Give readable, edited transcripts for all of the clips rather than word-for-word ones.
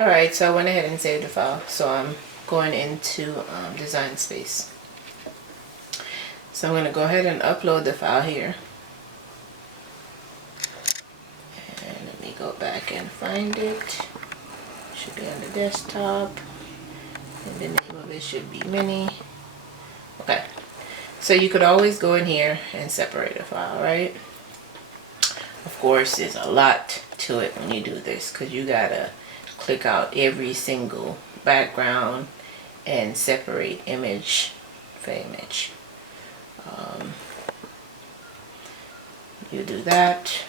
Alright, so I went ahead and saved the file. So I'm going into Design Space. So I'm going to go ahead and upload the file here. And let me go back and find it. Should be on the desktop. And the name of it should be Mini. Okay. So you could always go in here and separate a file, right? Of course, there's a lot to it when you do this, because you gotta click out every single background and separate image for image. You do that.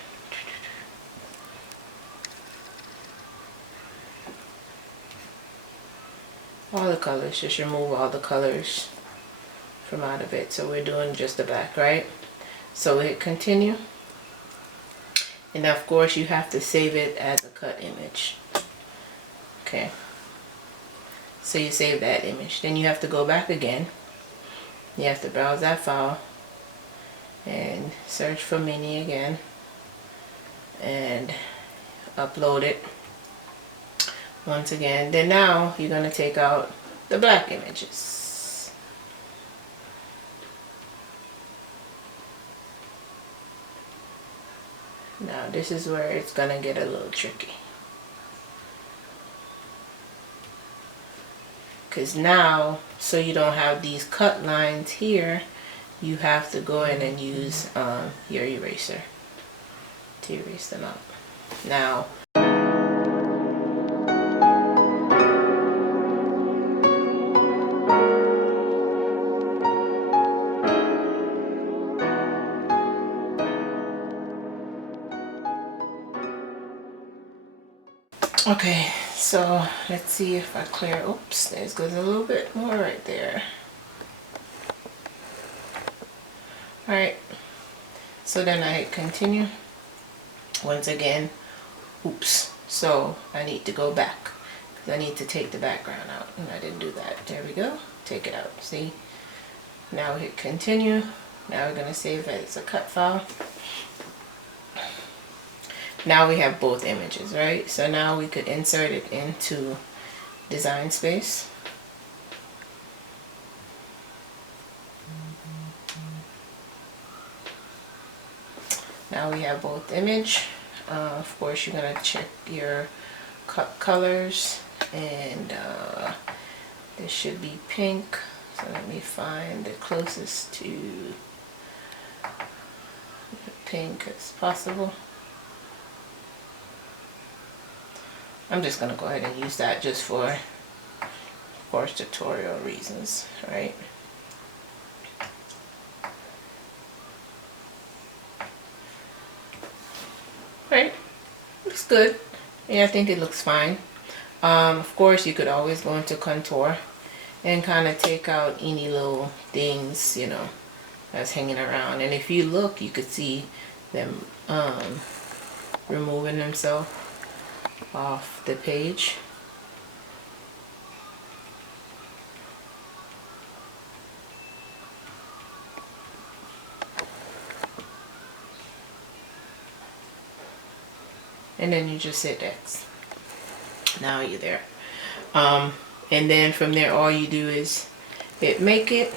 All the colors, just remove all the colors from out of it. So we're doing just the back, right? So we hit continue. And of course you have to save it as a cut image. Okay. So you save that image. Then you have to go back again. You have to browse that file and search for Mini again and upload it once again. Then now you're going to take out the black images. Now this is where it's going to get a little tricky, because now, so you don't have these cut lines here, you have to go in and use your eraser to erase them out. Now, okay, so let's see if I clear, oops, there's goes a little bit more right there. Alright, so then I hit continue. Once again, oops, so I need to go back, because I need to take the background out, and I didn't do that. There we go, take it out, see? Now we hit continue. Now we're going to save it as a cut file. Now we have both images, right? So now we could insert it into Design Space. Now we have both image. Of course, you're going to check your cut colors, and this should be pink. So let me find the closest to pink as possible. I'm just going to go ahead and use that just for, of course, tutorial reasons, right? Right, looks good. Yeah, I think it looks fine. Of course, you could always go into contour and kind of take out any little things, you know, that's hanging around. And if you look, you could see them removing themselves off the page. And then you just hit X. Now you're there. And then from there, all you do is hit make it.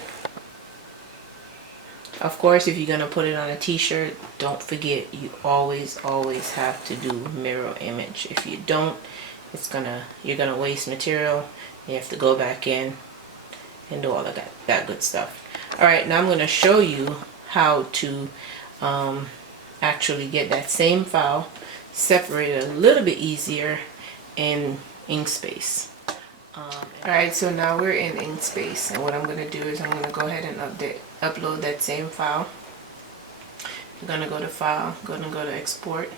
Of course, if you're going to put it on a t-shirt, don't forget you always have to do mirror image. If you don't, you're gonna waste material. You have to go back in and do all of that good stuff. Alright, now I'm going to show you how to actually get that same file separated a little bit easier in Inkspace. Alright, so now we're in Inkspace, and what I'm going to do is I'm going to go ahead and upload that same file. I'm going to go to File, going to go to Export.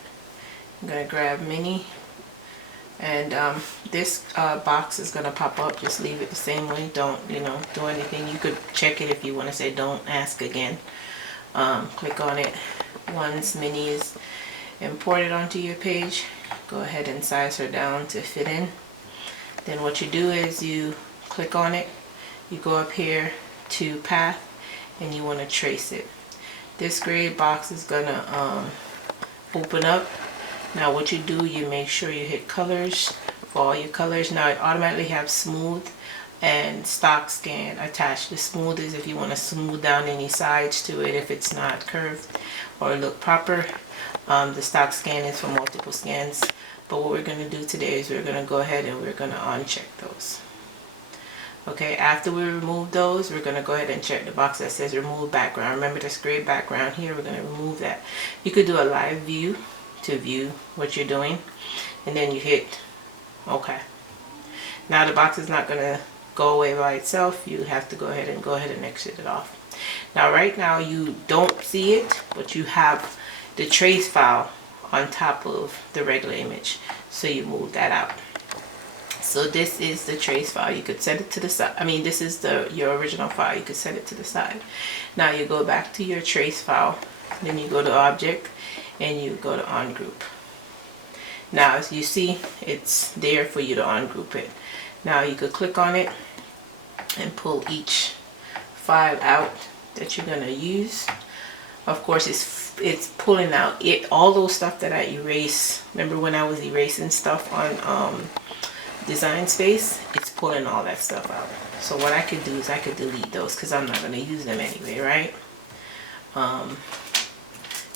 I'm going to grab Mini, and this box is going to pop up. Just leave it the same way. Don't, do anything. You could check it if you want to say don't ask again. Click on it. Once Mini is imported onto your page, go ahead and size her down to fit in. Then what you do is you click on it, you go up here to Path, and you want to trace it. This gray box is gonna open up. Now what you do, you make sure you hit colors for all your colors. Now it automatically have smooth and stock scan attached. The smooth is if you want to smooth down any sides to it if it's not curved or look proper. The stock scan is for multiple scans. But what we're going to do today is we're going to go ahead and we're going to uncheck those. Okay, after we remove those, we're going to go ahead and check the box that says remove background. Remember this gray background here, we're going to remove that. You could do a live view to view what you're doing, and then you hit OK. Now the box is not going to go away by itself. You have to go ahead and exit it off. Now right now you don't see it, but you have the trace file on top of the regular image, so you move that out. So this is the trace file. You could set it to the side. I mean, this is your original file. You could set it to the side. Now you go back to your trace file, then you go to object and you go to ungroup. Now as you see, it's there for you to ungroup it. Now you could click on it and pull each file out that you're going to use. Of course it's pulling out all those stuff that I erased. Remember when I was erasing stuff on Design Space? It's pulling all that stuff out. So what I could do is I could delete those because I'm not going to use them anyway, right?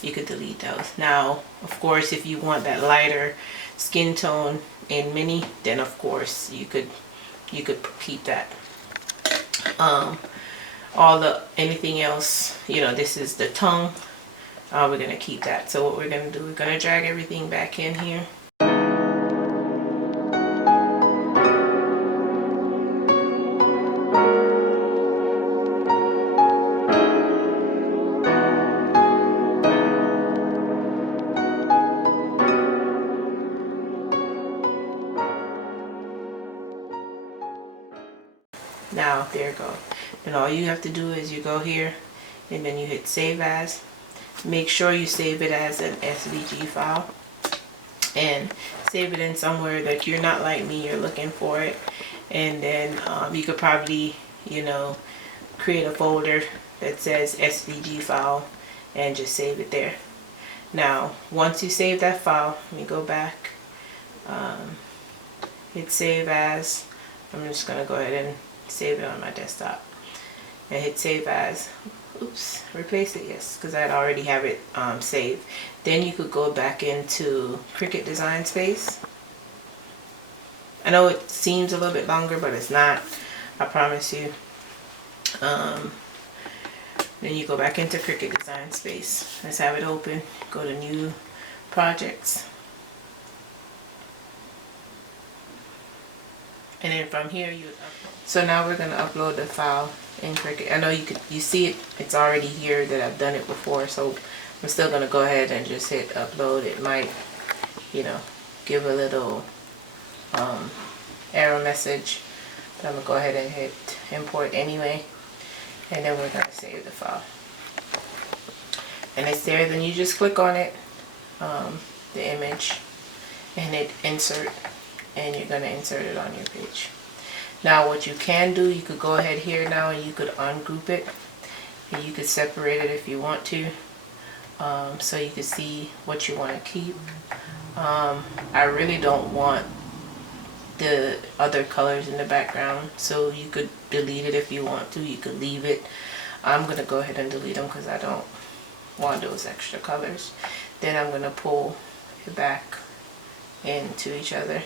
You could delete those. Now of course if you want that lighter skin tone in mini, then of course you could keep that. Anything else, you know, this is the tongue, we're going to keep that. So what we're going to do, we're going to drag everything back in here. Now there you go. And all you have to do is you go here and then you hit save as. Make sure you save it as an SVG file and save it in somewhere that you're not like me, you're looking for it. And then you could probably, you know, create a folder that says SVG file and just save it there. Now once you save that file, let me go back, hit save as. I'm just going to go ahead and save it on my desktop and hit save as. Oops, replace it, yes, because I'd already have it saved. Then you could go back into Cricut Design Space. I know it seems a little bit longer, but it's not, I promise you. Then you go back into Cricut Design Space. Let's have it open. Go to new projects. And then from here you would upload. So now we're going to upload the file in Cricut. I know you see it, it's already here that I've done it before, so I'm still going to go ahead and just hit upload. It might, you know, give a little error message, but I'm going to go ahead and hit import anyway, and then we're going to save the file. And it's there, then you just click on it, the image, and hit insert, and you're going to insert it on your page. Now what you can do, you could go ahead here now and you could ungroup it, and you could separate it if you want to, so you can see what you want to keep. I really don't want the other colors in the background, so you could delete it if you want to. You could leave it. I'm going to go ahead and delete them because I don't want those extra colors. Then I'm going to pull it back into each other.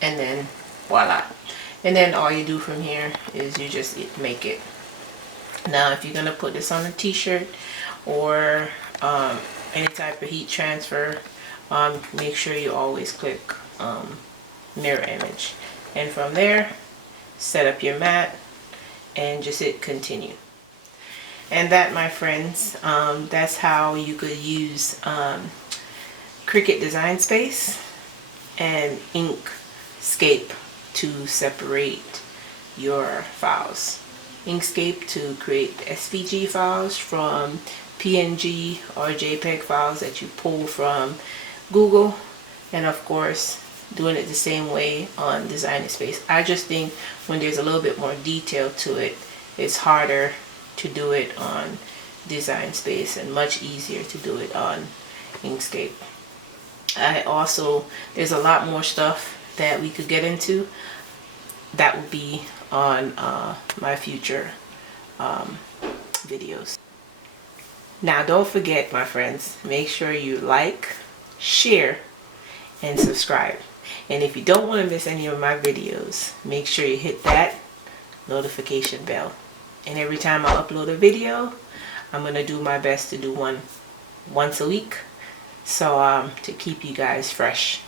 And then voila. And then all you do from here is you just make it. Now if you're going to put this on a t-shirt or any type of heat transfer, make sure you always click mirror image, and from there set up your mat and just hit continue. And that, my friends, that's how you could use Cricut Design Space and Inkscape to separate your files. Inkscape to create SVG files from PNG or JPEG files that you pull from Google, and of course doing it the same way on Design Space. I just think when there's a little bit more detail to it, it's harder to do it on Design Space and much easier to do it on Inkscape. There's a lot more stuff that we could get into. That will be on my future videos. Now don't forget, my friends, make sure you like, share, and subscribe. And if you don't want to miss any of my videos, make sure you hit that notification bell. And every time I upload a video, I'm going to do my best to do one once a week, so to keep you guys fresh.